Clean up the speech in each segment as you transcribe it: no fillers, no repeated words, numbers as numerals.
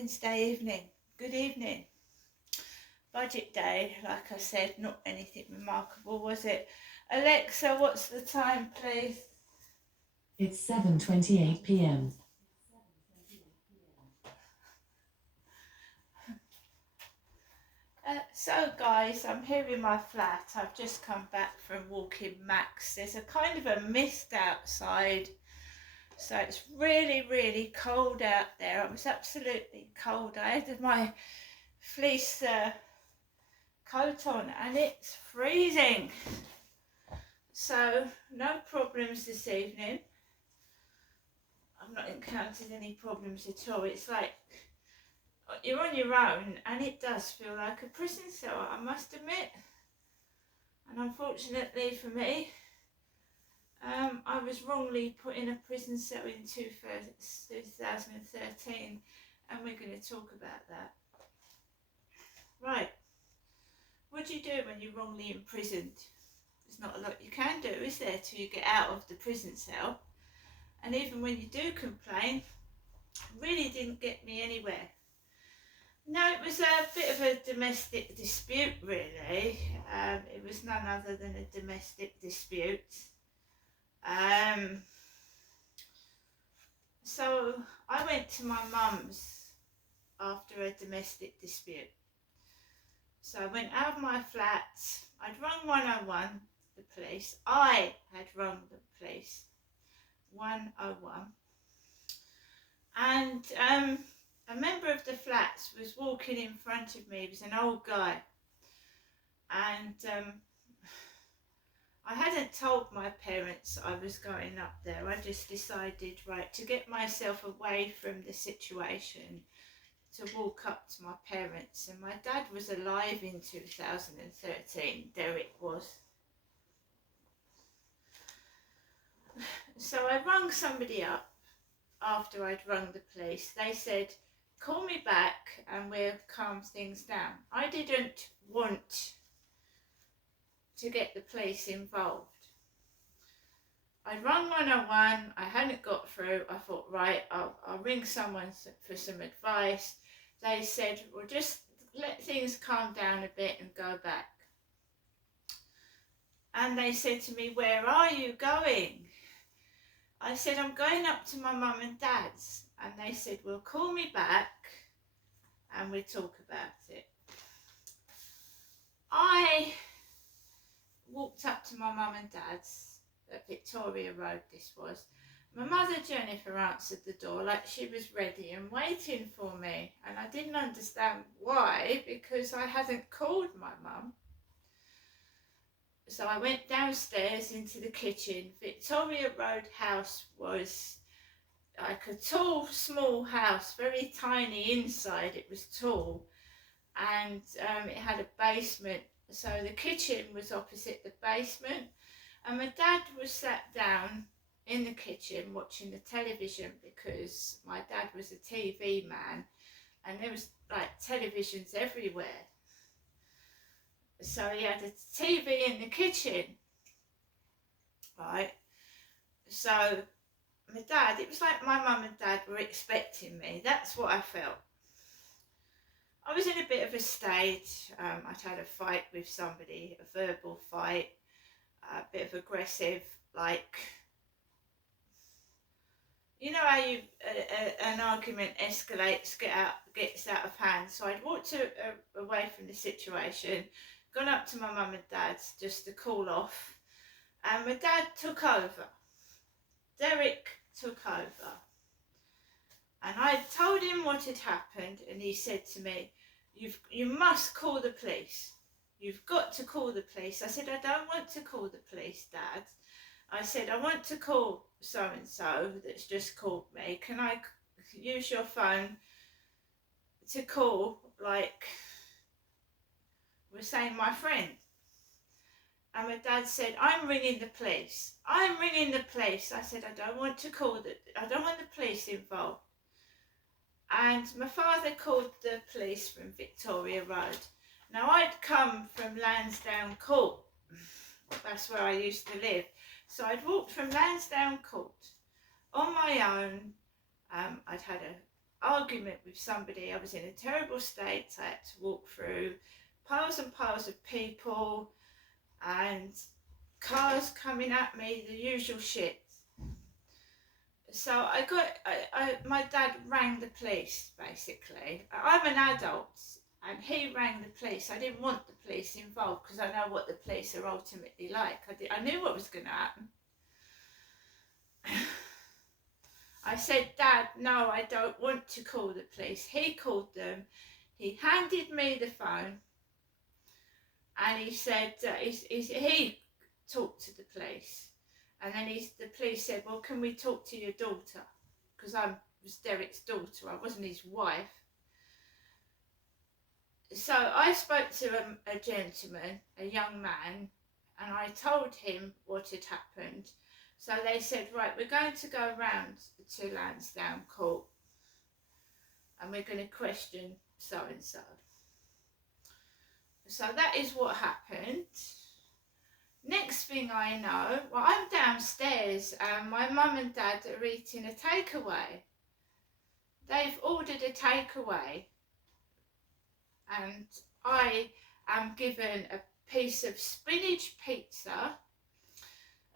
Wednesday evening. Good evening. Budget day, like I said, not anything remarkable, was it? Alexa, what's the time, please? It's 7:28 p.m. So guys, I'm here in my flat. I've just come back from walking Max. There's a kind of a mist outside, so it's really cold out there. I was absolutely cold. I had my fleece coat on and it's freezing. So no problems this evening. I've not encountered any problems at all. It's like you're on your own and it does feel like a prison cell, I must admit. And unfortunately for me, I was wrongly put in a prison cell in 2013, and we're going to talk about that. Right, what do you do when you're wrongly imprisoned? There's not a lot you can do, is there, till you get out of the prison cell? And even when you do complain, it really didn't get me anywhere. No, it was a bit of a domestic dispute, really. It was none other than a domestic dispute. So I went to my mum's after a domestic dispute. So I went out of my flat. I'd rung 101, the police. I had rung the police, 101. And a member of the flats was walking in front of me. He was an old guy. And I hadn't told my parents I was going up there. I just decided, right, to get myself away from the situation, to walk up to my parents. And my dad was alive in 2013, Derek was. So I rung somebody up after I'd rung the police. They said, call me back and we'll calm things down. I didn't want to get the police involved. I rung 101, I hadn't got through. I thought, right, I'll ring someone for some advice. They said, well, just let things calm down a bit and go back. And they said to me, where are you going? I said, I'm going up to my mum and dad's. And they said, well, call me back and we'll talk about it. I walked up to my mum and dad's at Victoria Road, this was. My mother Jennifer answered the door like she was ready and waiting for me, and I didn't understand why, because I hadn't called my mum. So I went downstairs into the kitchen. Victoria Road house was like a tall, small house, very tiny inside. It was tall, and it had a basement. So the kitchen was opposite the basement, and my dad was sat down in the kitchen watching the television, because my dad was a TV man and there was like televisions everywhere. So he had a TV in the kitchen, right? So my dad, it was like my mum and dad were expecting me. That's what I felt. I was in a bit of a state. I'd had a fight with somebody, a verbal fight, a bit of aggressive, like, you know how you an argument escalates, gets out of hand. So I'd walked away from the situation, gone up to my mum and dad's just to cool off, and my dad took over. Derek took over. And I told him what had happened, and he said to me, you must call the police. You've got to call the police. I said, I don't want to call the police, Dad. I said, I want to call so-and-so that's just called me. Can I use your phone to call, like, we're saying my friend? And my dad said, I'm ringing the police. I'm ringing the police. I said, I don't want to I don't want the police involved. And my father called the police from Victoria Road. Now, I'd come from Lansdowne Court. That's where I used to live. So I'd walked from Lansdowne Court on my own. I'd had argument with somebody. I was in a terrible state. I had to walk through piles and piles of people and cars coming at me, the usual shit. So my dad rang the police, basically. I'm an adult, and he rang the police. I didn't want the police involved because I know what the police are ultimately like. I knew what was going to happen. I said, Dad, no, I don't want to call the police. He called them. He handed me the phone, and he said, he talked to the police. And then the police said, well, can we talk to your daughter? Because I was Derek's daughter, I wasn't his wife. So I spoke to a gentleman, a young man, and I told him what had happened. So they said, right, we're going to go round to Lansdowne Court and we're going to question so-and-so. So that is what happened. Next thing I know, well, I'm downstairs and my mum and dad are eating a takeaway. They've ordered a takeaway and I am given a piece of spinach pizza,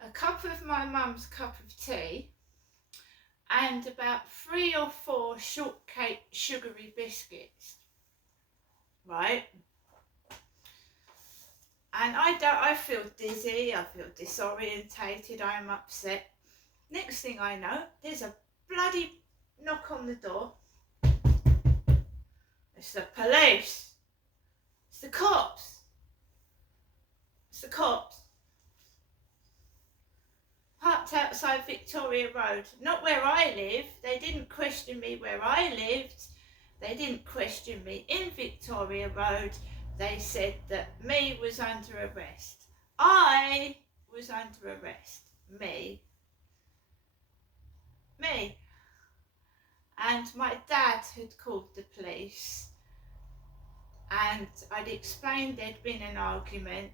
a cup of my mum's cup of tea, and about 3 or 4 shortcake sugary biscuits, right? And I feel dizzy, I feel disorientated, I'm upset. Next thing I know, there's a bloody knock on the door. It's the police. It's the cops. It's the cops. Parked outside Victoria Road. Not where I live. They didn't question me where I lived. They didn't question me in Victoria Road. They said that me was under arrest. I was under arrest. Me. And my dad had called the police and I'd explained there'd been an argument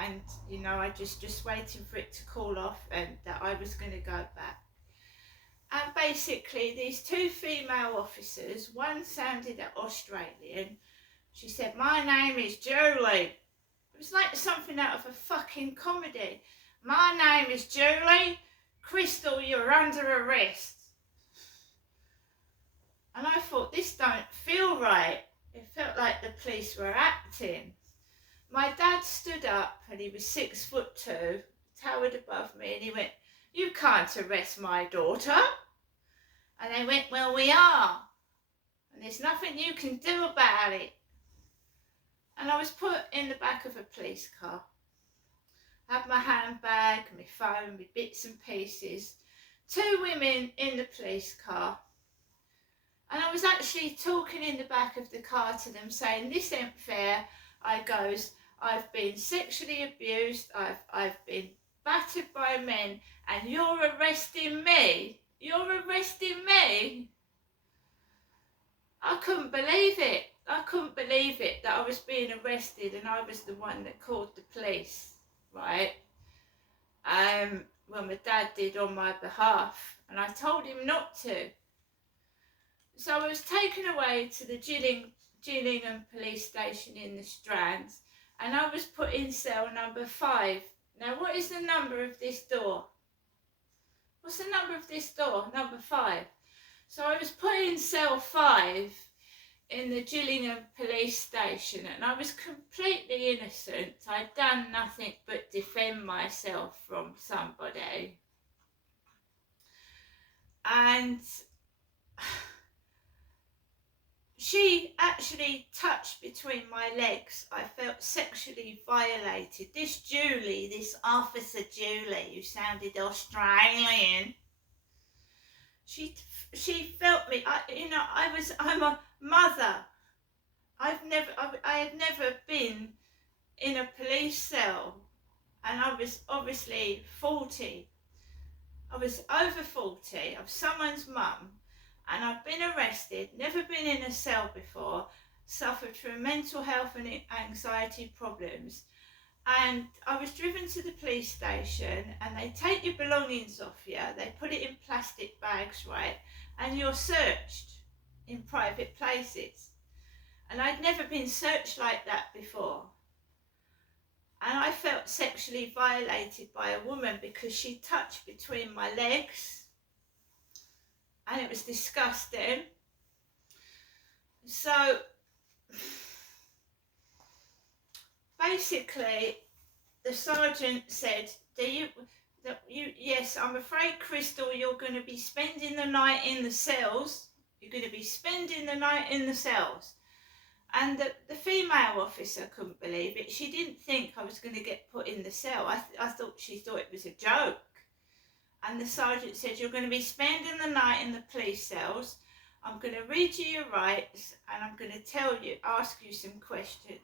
and, you know, I just waiting for it to cool off and that I was going to go back. And basically these 2 female officers, one sounded Australian. She said, my name is Julie. It was like something out of a fucking comedy. My name is Julie. Crystal, you're under arrest. And I thought, this don't feel right. It felt like the police were acting. My dad stood up and he was 6'2", towered above me, and he went, you can't arrest my daughter. And they went, well, we are. And there's nothing you can do about it. And I was put in the back of a police car. I had my handbag, my phone, my bits and pieces. 2 women in the police car. And I was actually talking in the back of the car to them saying, this ain't fair. I goes, I've been sexually abused, I've been battered by men, and you're arresting me? You're arresting me? I couldn't believe it. I couldn't believe it that I was being arrested and I was the one that called the police, right? Well, my dad did on my behalf, and I told him not to. So I was taken away to the Gillingham police station in the Strand, and I was put in cell number 5. Now, what is the number of this door? What's the number of this door? Number 5. So I was put in cell 5 in the Gillingham police station, and I was completely innocent. I'd done nothing but defend myself from somebody. And she actually touched between my legs. I felt sexually violated. This Julie, this Officer Julie, who sounded Australian, she felt me. I'm a mother. I had never been in a police cell, and I was obviously 40. I was over 40. I was someone's mum. And I've been arrested, never been in a cell before, suffered from mental health and anxiety problems. And I was driven to the police station, and they take your belongings off you, they put it in plastic bags, right, and you're searched. in private places. And I'd never been searched like that before. And I felt sexually violated by a woman because she touched between my legs, and it was disgusting. So basically, the sergeant said, yes, I'm afraid, Crystal, you're going to be spending the night in the cells. You're going to be spending the night in the cells. And the female officer couldn't believe it. She didn't think I was going to get put in the cell. I thought she thought it was a joke. And the sergeant said, you're going to be spending the night in the police cells. I'm going to read you your rights, and I'm going to ask you some questions.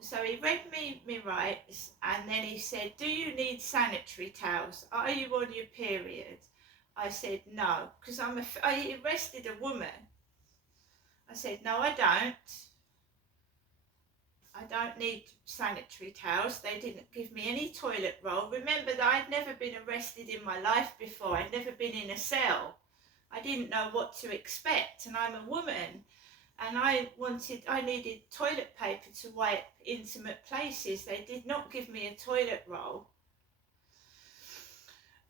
So he read me my rights, and then he said, do you need sanitary towels? Are you on your period? I said, no, because I arrested a woman. I said, no, I don't. I don't need sanitary towels. They didn't give me any toilet roll. Remember that I'd never been arrested in my life before. I'd never been in a cell. I didn't know what to expect, and I'm a woman. And I needed toilet paper to wipe intimate places. They did not give me a toilet roll.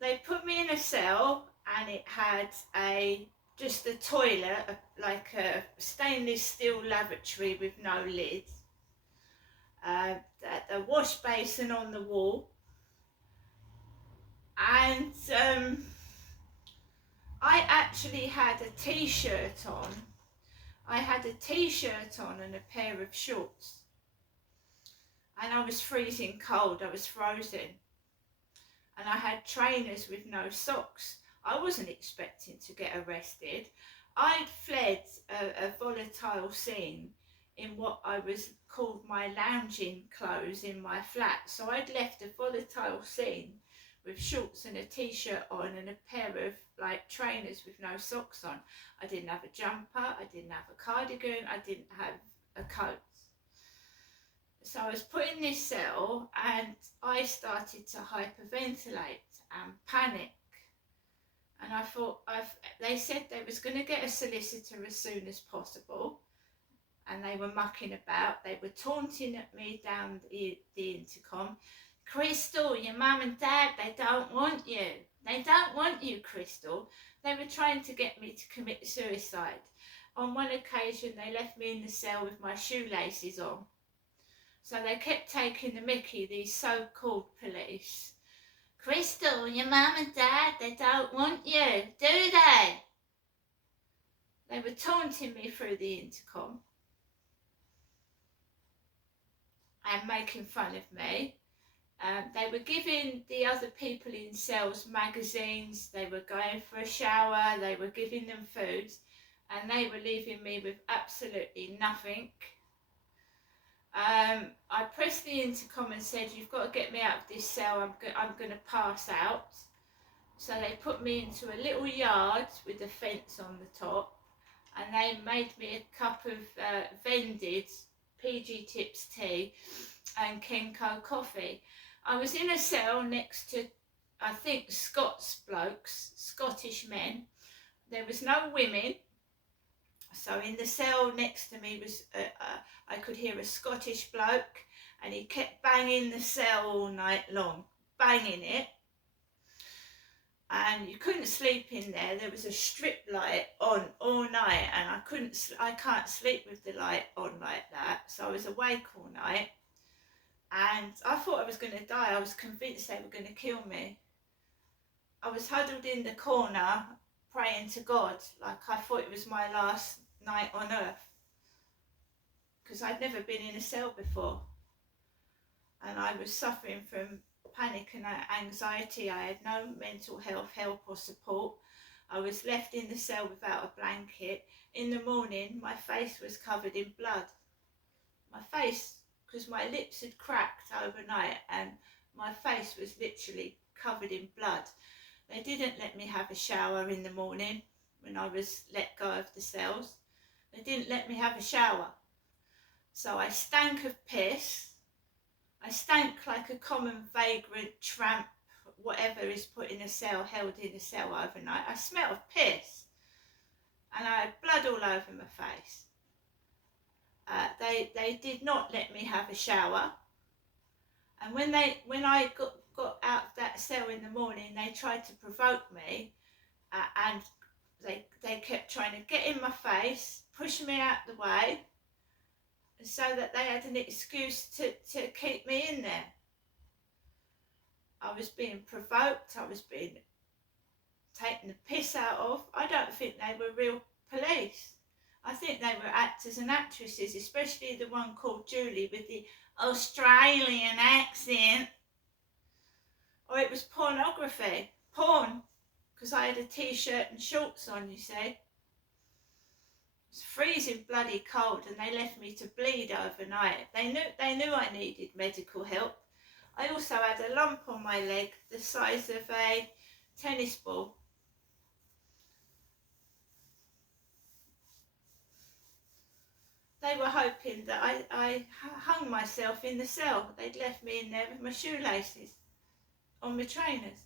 They put me in a cell, and it had just a toilet, like a stainless steel lavatory with no lid. A wash basin on the wall. And I actually had a t-shirt on. I had a t-shirt on and a pair of shorts. And I was freezing cold, I was frozen. And I had trainers with no socks. I wasn't expecting to get arrested. I'd fled a volatile scene in what I was called my lounging clothes in my flat. So I'd left a volatile scene with shorts and a t-shirt on and a pair of trainers with no socks on. I didn't have a jumper, I didn't have a cardigan, I didn't have a coat. So I was put in this cell, and I started to hyperventilate and panic. And I thought, they said they was going to get a solicitor as soon as possible. And they were mucking about. They were taunting at me down the intercom. Crystal, your mum and dad, they don't want you. They don't want you, Crystal. They were trying to get me to commit suicide. On one occasion, they left me in the cell with my shoelaces on. So they kept taking the mickey, these so-called police. Crystal, your mum and dad, they don't want you, do they? They were taunting me through the intercom and making fun of me. They were giving the other people in cells magazines, they were going for a shower, they were giving them food, and they were leaving me with absolutely nothing. I pressed the intercom and said, you've got to get me out of this cell, I'm going to pass out. So they put me into a little yard with a fence on the top, and they made me a cup of vended PG Tips tea and Kenco coffee. I was in a cell next to, I think, Scottish men. There was no women. So in the cell next to me was, I could hear a Scottish bloke, and he kept banging the cell all night long, banging it. And you couldn't sleep in there. There was a strip light on all night, and I can't sleep with the light on like that. So I was awake all night, and I thought I was going to die. I was convinced they were going to kill me. I was huddled in the corner praying to God, like I thought it was my last night on earth, because I'd never been in a cell before, and I was suffering from panic and anxiety. I had no mental health help or support. I was left in the cell without a blanket. In the morning, my face was covered in blood. My face, because my lips had cracked overnight, and my face was literally covered in blood. They didn't let me have a shower in the morning when I was let go of the cells. They didn't let me have a shower. So I stank of piss. I stank like a common vagrant, tramp, whatever is put in a cell, held in a cell overnight. I smelled of piss. and I had blood all over my face. They did not let me have a shower, and when I got out of that cell in the morning, they tried to provoke me, and they kept trying to get in my face, push me out the way, so that they had an excuse to keep me in there. I was being provoked, I was being taken the piss out of. I don't think they were real police. I think they were actors and actresses, especially the one called Julie with the Australian accent. Or it was pornography. Porn. Because I had a t-shirt and shorts on, you see. It was freezing bloody cold, and they left me to bleed overnight. They knew I needed medical help. I also had a lump on my leg the size of a tennis ball. They were hoping that I hung myself in the cell. They'd left me in there with my shoelaces on my trainers.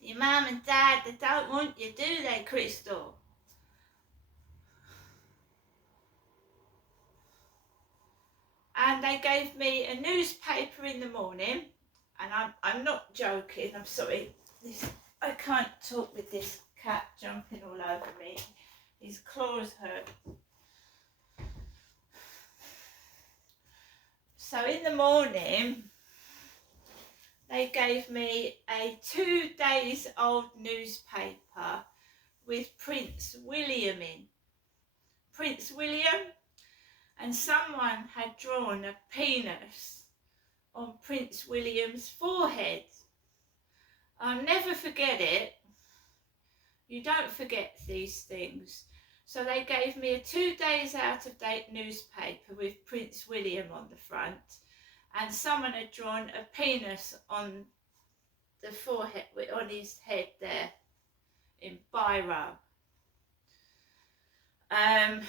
Your mum and dad, they don't want you, do they, Crystal? And they gave me a newspaper in the morning, and I'm not joking, I'm sorry. I can't talk with this cat jumping all over me. His claws hurt. So in the morning, they gave me a 2 days old newspaper with Prince William in. Prince William, and someone had drawn a penis on Prince William's forehead. I'll never forget it. You don't forget these things. So they gave me a 2 days out of date newspaper with Prince William on the front, and someone had drawn a penis on the forehead, on his head there, in biro. I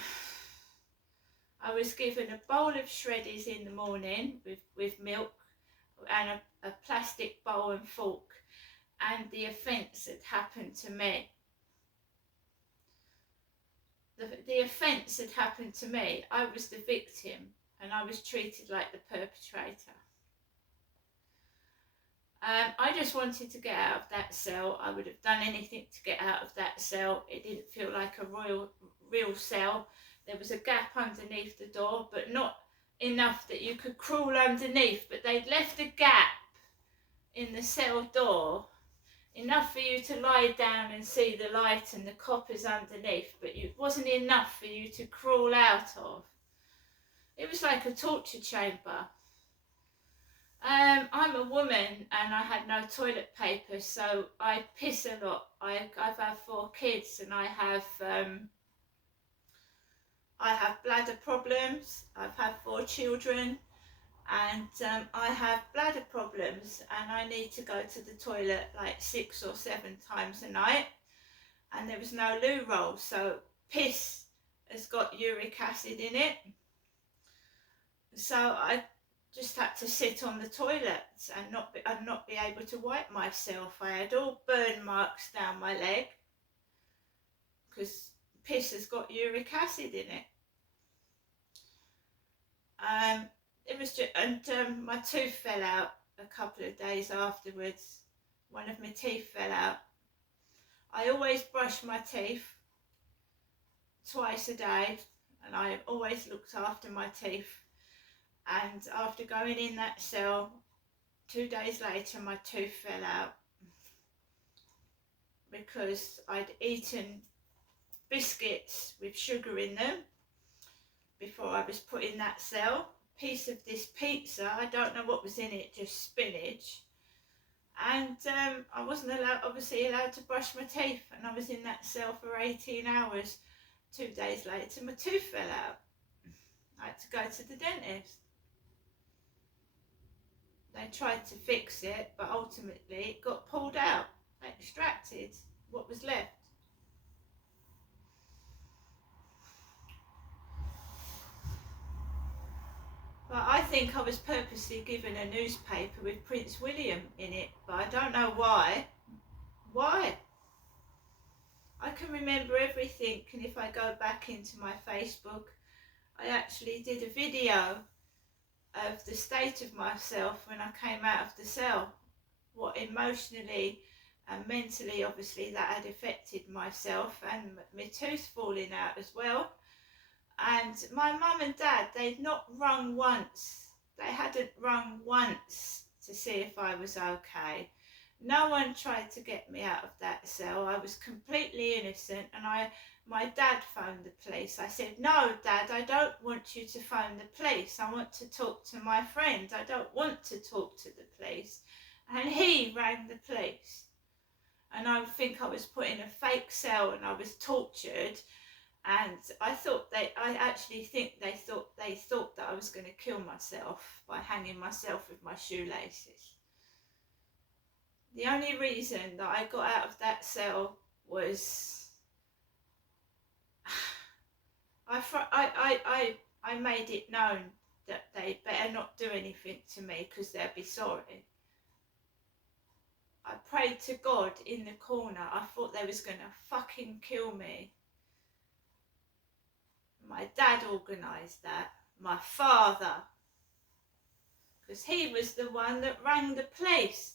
was given a bowl of shreddies in the morning with milk, and a plastic bowl and fork, and the offence had happened to me. The offence had happened to me. I was the victim, and I was treated like the perpetrator. I just wanted to get out of that cell. I would have done anything to get out of that cell. It didn't feel like a real cell. There was a gap underneath the door, but not enough that you could crawl underneath. But they'd left a gap in the cell door, enough for you to lie down and see the light and the coppers underneath, but it wasn't enough for you to crawl out of. It was like a torture chamber. I'm a woman and I had no toilet paper, so I piss a lot. I've had 4 kids, and I have bladder problems. I've had 4 children, and I have bladder problems, and I need to go to the toilet like 6 or 7 times a night, and there was no loo roll, so piss has got uric acid in it, so I just had to sit on the toilet and not be able to wipe myself. I had all burn marks down my leg because piss has got uric acid in it. It was just, and my tooth fell out a couple of days afterwards. One of my teeth fell out. I always brush my teeth twice a day, and I always looked after my teeth. And after going in that cell, 2 days later, my tooth fell out because I'd eaten biscuits with sugar in them before I was put in that cell. A piece of this pizza, I don't know what was in it, just spinach. And I wasn't obviously allowed to brush my teeth, and I was in that cell for 18 hours. 2 days later, my tooth fell out. I had to go to the dentist. They tried to fix it, but ultimately it got pulled out, extracted what was left. But I think I was purposely given a newspaper with Prince William in it, but I don't know why. Why? I can remember everything, and if I go back into my Facebook, I actually did a video of the state of myself when I came out of the cell, what emotionally and mentally obviously that had affected myself, and my tooth falling out as well. And my mum and dad, they'd not rung once. They hadn't rung once to see if I was okay. No one tried to get me out of that cell. I was completely innocent, and my dad phoned the police. I said, "No, Dad, I don't want you to phone the police. I want to talk to my friend. I don't want to talk to the police." And he rang the police. And I think I was put in a fake cell and I was tortured. And I actually think they thought that I was going to kill myself by hanging myself with my shoelaces. The only reason that I got out of that cell was I made it known that they better not do anything to me because they'll be sorry. I prayed to God in the corner. I thought they was going to fucking kill me. My dad organised that. My father. Because he was the one that rang the police.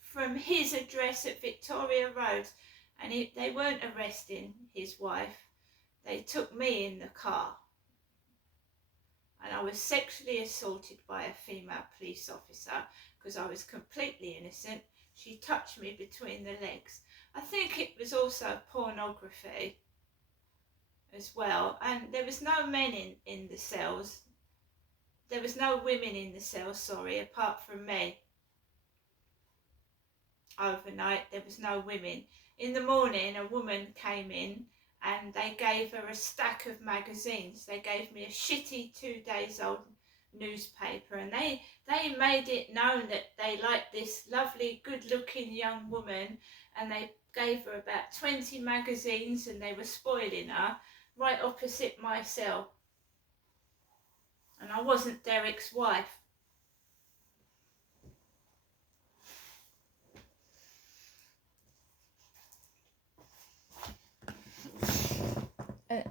From his address at Victoria Road. And they weren't arresting his wife. They took me in the car. And I was sexually assaulted by a female police officer because I was completely innocent. She touched me between the legs. I think it was also pornography as well. And there was no men in the cells. There was no women in the cells, sorry, apart from me. Overnight, there was no women. In the morning, a woman came in and they gave her a stack of magazines. They gave me a shitty 2 days old newspaper, and they made it known that they liked this lovely, good-looking young woman, and they gave her about 20 magazines, and they were spoiling her right opposite my cell. And I wasn't Derek's wife.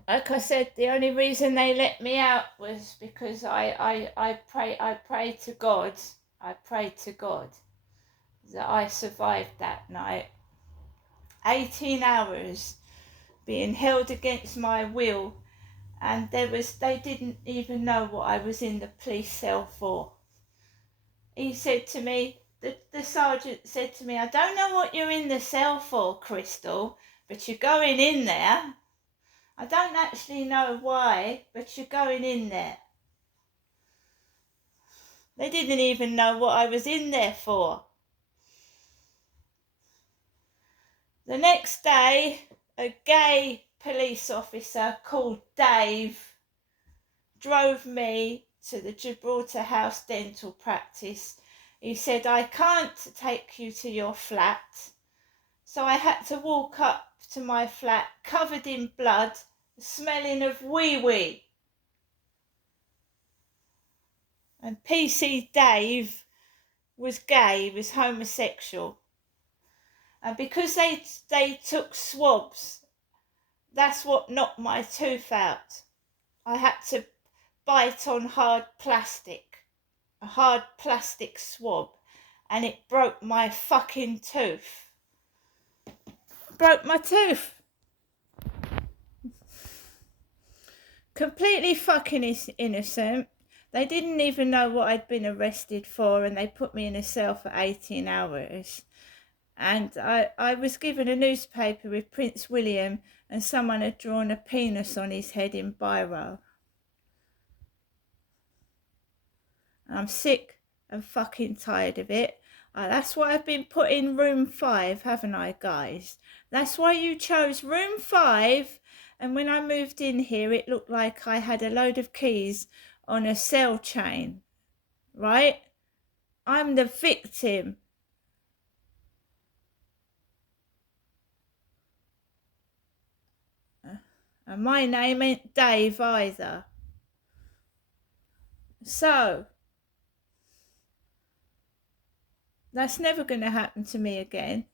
Like I said, the only reason they let me out was because I prayed to God. I prayed to God that I survived that night. 18 hours being held against my will, and they didn't even know what I was in the police cell for. He said to me, the sergeant said to me, "I don't know what you're in the cell for, Crystal, but you're going in there. I don't actually know why, but you're going in there." They didn't even know what I was in there for. The next day, a gay police officer called Dave drove me to the Gibraltar House dental practice. He said, "I can't take you to your flat." So I had to walk up to my flat covered in blood, smelling of wee-wee. And PC Dave was gay, was homosexual. And because they took swabs, that's what knocked my tooth out. I had to bite on hard plastic, a hard plastic swab, and it broke my fucking tooth. Broke my tooth. Completely fucking innocent. They didn't even know what I'd been arrested for, and they put me in a cell for 18 hours. And I was given a newspaper with Prince William, and someone had drawn a penis on his head in biro. And I'm sick and fucking tired of it. That's why I've been put in room 5, haven't I, guys? That's why you chose room 5. And when I moved in here, it looked like I had a load of keys on a cell chain, right? I'm the victim. And my name ain't Dave either. So, That's never going to happen to me again.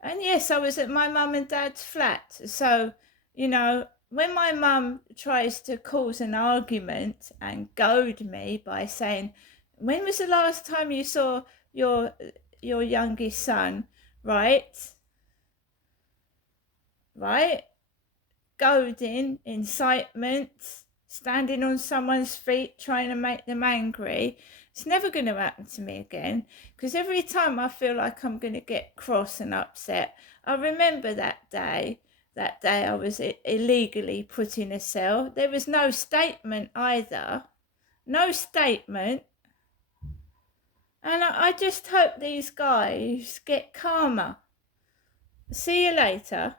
And yes, I was at my mum and dad's flat. So, you know, when my mum tries to cause an argument and goad me by saying, when was the last time you saw your your youngest son? Right? Right? Goading, incitement, standing on someone's feet, trying to make them angry. It's never going to happen to me again, because every time I feel like I'm going to get cross and upset, I remember that day. That day I was illegally put in a cell. There was no statement either. No statement. And I just hope these guys get calmer. See you later.